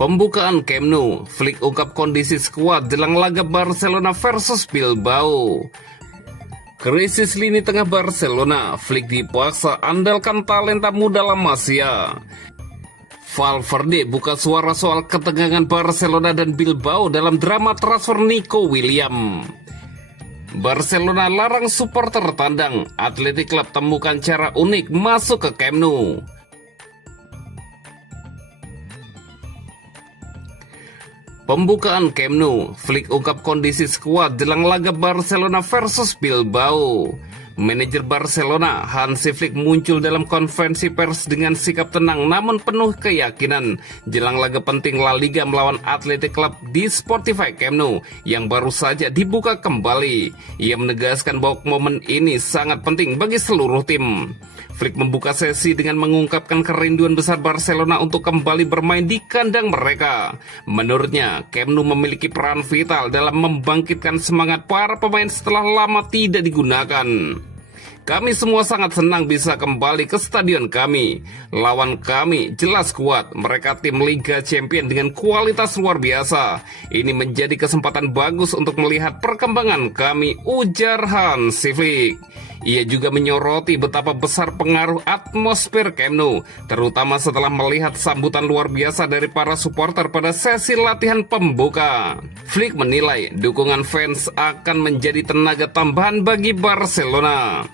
Pembukaan Camp Nou, Flick ungkap kondisi skuad jelang laga Barcelona versus Bilbao. Krisis lini tengah Barcelona, Flick dipaksa andalkan talenta muda La Masia. Valverde buka suara soal ketegangan Barcelona dan Bilbao dalam drama transfer Nico William. Barcelona larang supporter tandang, Athletic Club temukan cara unik masuk ke Camp Nou. Pembukaan Camp Nou, Flick ungkap kondisi skuad jelang laga Barcelona versus Bilbao. Manajer Barcelona, Hansi Flick muncul dalam konferensi pers dengan sikap tenang namun penuh keyakinan jelang laga penting La Liga melawan Athletic Club di Spotify Camp Nou yang baru saja dibuka kembali. Ia menegaskan bahwa momen ini sangat penting bagi seluruh tim. Flick membuka sesi dengan mengungkapkan kerinduan besar Barcelona untuk kembali bermain di kandang mereka. Menurutnya, Camp Nou memiliki peran vital dalam membangkitkan semangat para pemain setelah lama tidak digunakan. Kami semua sangat senang bisa kembali ke stadion kami. Lawan kami jelas kuat, mereka tim Liga Champion dengan kualitas luar biasa. Ini menjadi kesempatan bagus untuk melihat perkembangan kami, ujar Hansi Flick. Ia juga menyoroti betapa besar pengaruh atmosfer Camp Nou, terutama setelah melihat sambutan luar biasa dari para supporter pada sesi latihan pembuka. Flick menilai dukungan fans akan menjadi tenaga tambahan bagi Barcelona.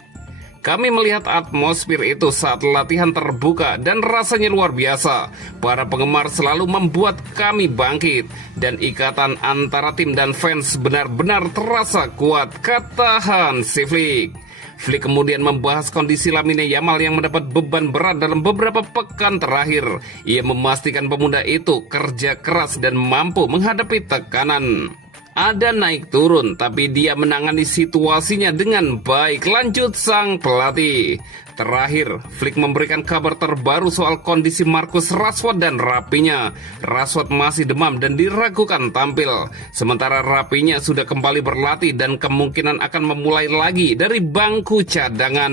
Kami melihat atmosfer itu saat latihan terbuka dan rasanya luar biasa. Para penggemar selalu membuat kami bangkit dan ikatan antara tim dan fans benar-benar terasa kuat, kata Hansi Flick. Flick kemudian membahas kondisi Lamine Yamal yang mendapat beban berat dalam beberapa pekan terakhir. Ia memastikan pemuda itu kerja keras dan mampu menghadapi tekanan. Ada naik turun, tapi dia menangani situasinya dengan baik, lanjut sang pelatih. Terakhir, Flick memberikan kabar terbaru soal kondisi Marcus Rashford dan Raphinha. Rashford masih demam dan diragukan tampil, sementara Raphinha sudah kembali berlatih dan kemungkinan akan memulai lagi dari bangku cadangan.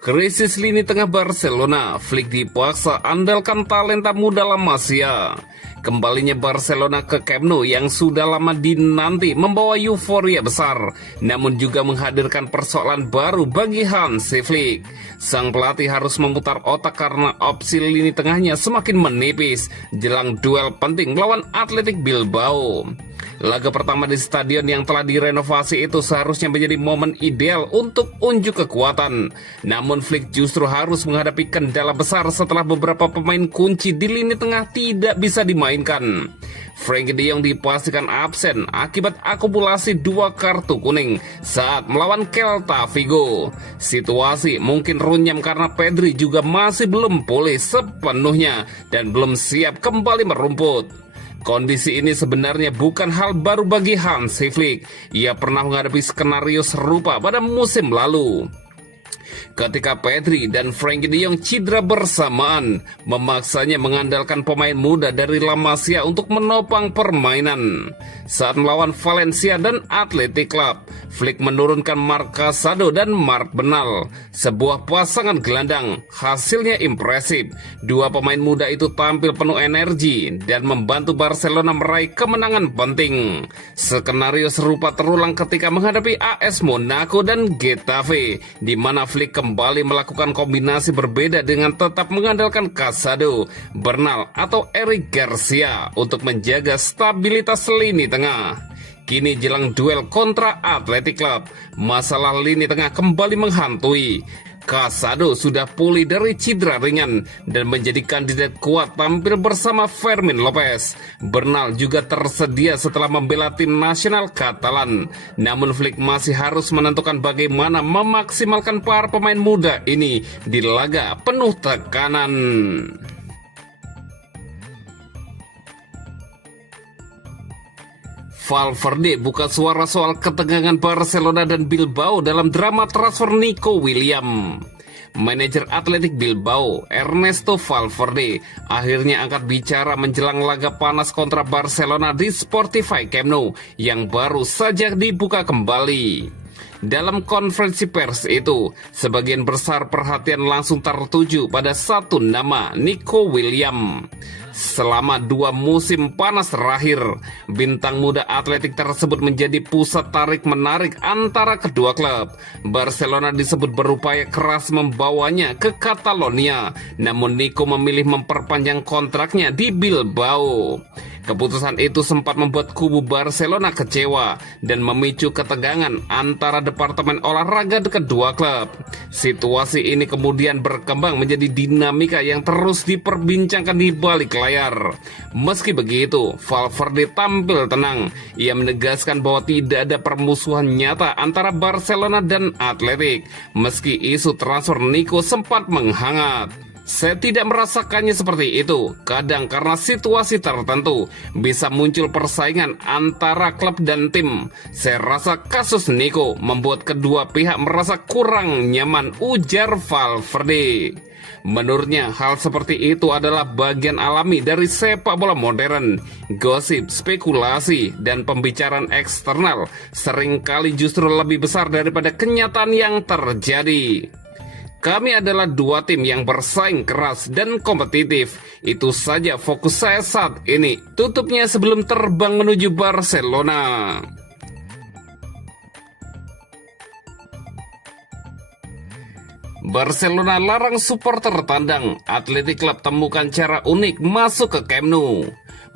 Krisis lini tengah Barcelona, Flick dipaksa andalkan talenta muda La Masia. Kembalinya Barcelona ke Camp Nou yang sudah lama dinanti membawa euforia besar, namun juga menghadirkan persoalan baru bagi Hansi Flick. Sang pelatih harus memutar otak karena opsi lini tengahnya semakin menipis jelang duel penting melawan Athletic Bilbao. Laga pertama di stadion yang telah direnovasi itu seharusnya menjadi momen ideal untuk unjuk kekuatan. Namun Flick justru harus menghadapi kendala besar setelah beberapa pemain kunci di lini tengah tidak bisa dimainkan. Frenkie de Jong dipastikan absen akibat akumulasi 2 kartu kuning saat melawan Celta Vigo. Situasi mungkin runyam karena Pedri juga masih belum pulih sepenuhnya dan belum siap kembali merumput. Kondisi ini sebenarnya bukan hal baru bagi Hansi Flick. Ia pernah menghadapi skenario serupa pada musim lalu, ketika Pedri dan Frenkie de Jong cedera bersamaan, memaksanya mengandalkan pemain muda dari La Masia untuk menopang permainan. Saat melawan Valencia dan Athletic Club, Flick menurunkan Marc Casado dan Marc Bernal, sebuah pasangan gelandang. Hasilnya impresif. Dua pemain muda itu tampil penuh energi dan membantu Barcelona meraih kemenangan penting. Skenario serupa terulang ketika menghadapi AS Monaco dan Getafe, di mana Flick kembali melakukan kombinasi berbeda dengan tetap mengandalkan Casado, Bernal atau Eric Garcia untuk menjaga stabilitas lini tengah. Kini jelang duel kontra Athletic Club, masalah lini tengah kembali menghantui. Casado sudah pulih dari cedera ringan dan menjadi kandidat kuat tampil bersama Fermin Lopez. Bernal juga tersedia setelah membela tim nasional Katalan. Namun Flick masih harus menentukan bagaimana memaksimalkan para pemain muda ini di laga penuh tekanan. Valverde buka suara soal ketegangan Barcelona dan Bilbao dalam drama transfer Nico William. Manajer Athletic Bilbao, Ernesto Valverde, akhirnya angkat bicara menjelang laga panas kontra Barcelona di Spotify Camp Nou yang baru saja dibuka kembali. Dalam konferensi pers itu, sebagian besar perhatian langsung tertuju pada satu nama, Nico Williams. Selama 2 musim panas terakhir, bintang muda atletik tersebut menjadi pusat tarik-menarik antara kedua klub. Barcelona disebut berupaya keras membawanya ke Catalonia, namun Nico memilih memperpanjang kontraknya di Bilbao. Keputusan itu sempat membuat kubu Barcelona kecewa dan memicu ketegangan antara departemen olahraga kedua klub. Situasi ini kemudian berkembang menjadi dinamika yang terus diperbincangkan di balik layar. Meski begitu, Valverde tampil tenang. Ia menegaskan bahwa tidak ada permusuhan nyata antara Barcelona dan Athletic, meski isu transfer Nico sempat menghangat. Saya tidak merasakannya seperti itu. Kadang karena situasi tertentu bisa muncul persaingan antara klub dan tim. Saya rasa kasus Nico membuat kedua pihak merasa kurang nyaman, ujar Valverde. Menurutnya, hal seperti itu adalah bagian alami dari sepak bola modern. Gosip, spekulasi, dan pembicaraan eksternal seringkali justru lebih besar daripada kenyataan yang terjadi. Kami adalah 2 tim yang bersaing keras dan kompetitif. Itu saja fokus saya saat ini. Tutupnya sebelum terbang menuju Barcelona. Barcelona larang supporter tandang. Athletic Club temukan cara unik masuk ke Camp Nou.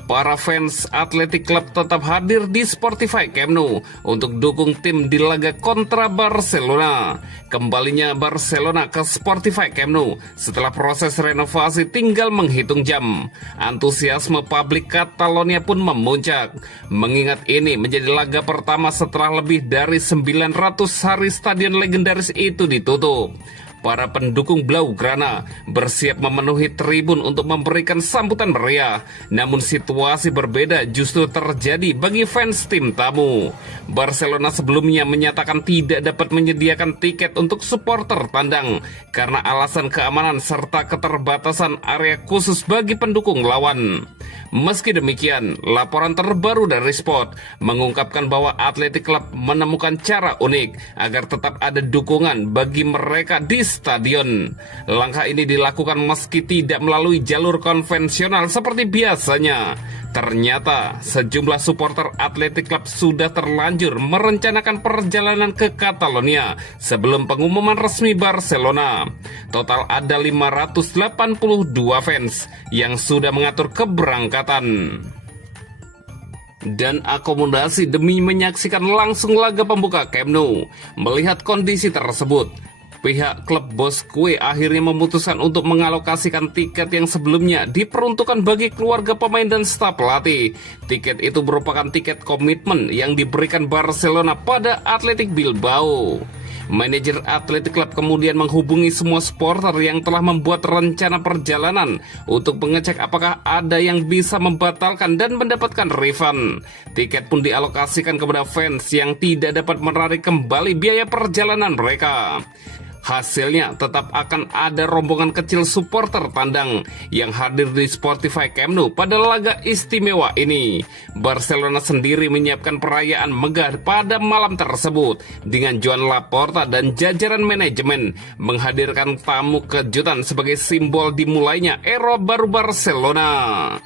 Para fans Athletic Club tetap hadir di Spotify Camp Nou untuk dukung tim di laga kontra Barcelona. Kembalinya Barcelona ke Spotify Camp Nou setelah proses renovasi tinggal menghitung jam. Antusiasme publik Catalonia pun memuncak, mengingat ini menjadi laga pertama setelah lebih dari 900 hari stadion legendaris itu ditutup. Para pendukung Blaugrana bersiap memenuhi tribun untuk memberikan sambutan meriah. Namun situasi berbeda justru terjadi bagi fans tim tamu. Barcelona sebelumnya menyatakan tidak dapat menyediakan tiket untuk supporter tandang karena alasan keamanan serta keterbatasan area khusus bagi pendukung lawan. Meski demikian, laporan terbaru dari Sport mengungkapkan bahwa Athletic Club menemukan cara unik agar tetap ada dukungan bagi mereka di stadion. Langkah ini dilakukan meski tidak melalui jalur konvensional seperti biasanya. Ternyata sejumlah supporter Athletic Club sudah terlanjur merencanakan perjalanan ke Catalonia sebelum pengumuman resmi Barcelona. Total ada 582 fans yang sudah mengatur keberangkatan dan akomodasi demi menyaksikan langsung laga pembuka Camp Nou. Melihat kondisi tersebut, pihak klub Bosque akhirnya memutuskan untuk mengalokasikan tiket yang sebelumnya diperuntukkan bagi keluarga pemain dan staf pelatih. Tiket itu merupakan tiket komitmen yang diberikan Barcelona pada Athletic Bilbao. Manajer Athletic Club kemudian menghubungi semua supporter yang telah membuat rencana perjalanan untuk mengecek apakah ada yang bisa membatalkan dan mendapatkan refund. Tiket pun dialokasikan kepada fans yang tidak dapat menarik kembali biaya perjalanan mereka. Hasilnya tetap akan ada rombongan kecil supporter tandang yang hadir di Spotify Camp Nou pada laga istimewa ini. Barcelona sendiri menyiapkan perayaan megah pada malam tersebut dengan Joan Laporta dan jajaran manajemen menghadirkan tamu kejutan sebagai simbol dimulainya era baru Barcelona.